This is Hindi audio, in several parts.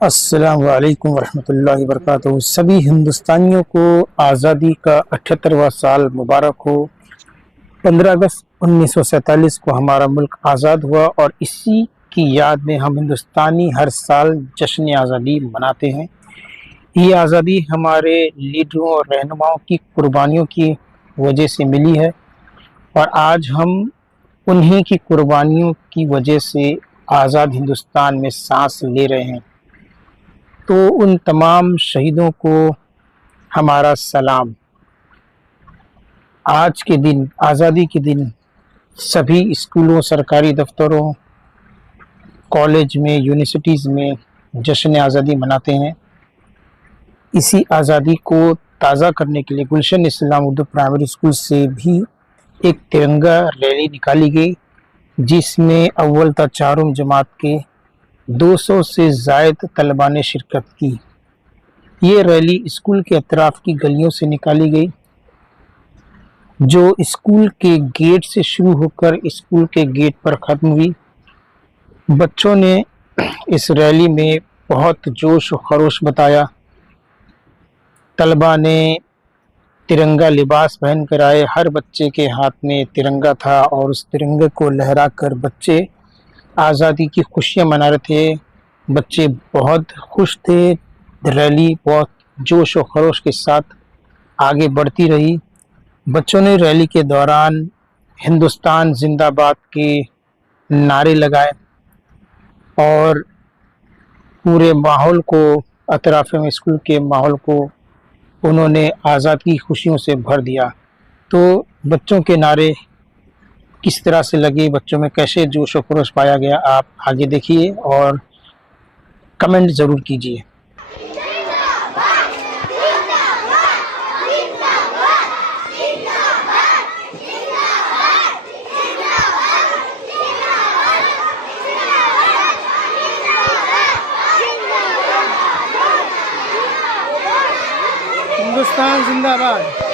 अस्सलाम वालेकुम वरहमतुल्लाहि वबरकातुहू। सभी हिंदुस्तानियों को आज़ादी का 78वां साल मुबारक हो। 15 अगस्त 1947 को हमारा मुल्क आज़ाद हुआ और इसी की याद में हम हिंदुस्तानी हर साल जश्न आज़ादी मनाते हैं। ये आज़ादी हमारे लीडरों और रहनुमाओं की कुर्बानियों की वजह से मिली है और आज हम उन्हीं की कुर्बानियों की वजह से आज़ाद हिंदुस्तान में सांस ले रहे हैं। तो उन तमाम शहीदों को हमारा सलाम। आज के दिन, आज़ादी के दिन, सभी स्कूलों, सरकारी दफ्तरों, कॉलेज में, यूनिवर्सिटीज़ में जश्न आज़ादी मनाते हैं। इसी आज़ादी को ताज़ा करने के लिए गुलशन इस्लाम उर्दू प्राइमरी स्कूल से भी एक तिरंगा रैली निकाली गई, जिसमें अव्वल था चारों जमात के 200 से ज़ायद तलबा ने शिरकत की। ये रैली स्कूल के अतराफ की गलियों से निकाली गई, जो स्कूल के गेट से शुरू होकर स्कूल के गेट पर ख़त्म हुई। बच्चों ने इस रैली में बहुत जोश और खरोश बताया। तलबा ने तिरंगा लिबास पहन कर आए, हर बच्चे के हाथ में तिरंगा था और उस तिरंगे को लहरा कर बच्चे आज़ादी की खुशियाँ मना रहे थे। बच्चे बहुत खुश थे। रैली बहुत जोश और खरोश के साथ आगे बढ़ती रही। बच्चों ने रैली के दौरान हिंदुस्तान जिंदाबाद के नारे लगाए और पूरे माहौल को, अतराफ में स्कूल के माहौल को उन्होंने आज़ादी की खुशियों से भर दिया। तो बच्चों के नारे किस तरह से लगे, बच्चों में कैसे जोश और खरोश पाया गया, आप आगे देखिए और कमेंट ज़रूर कीजिए। हिंदुस्तान जिंदाबाद।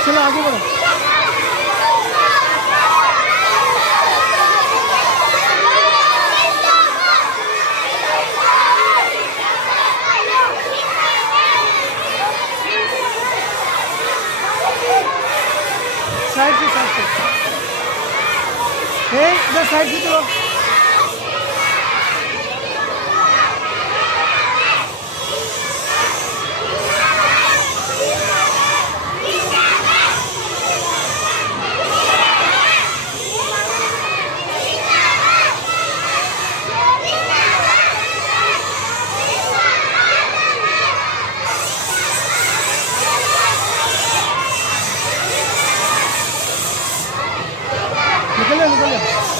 चलो आगे बढ़ो। साइड से इधर साइड से चलो। निकले निकले।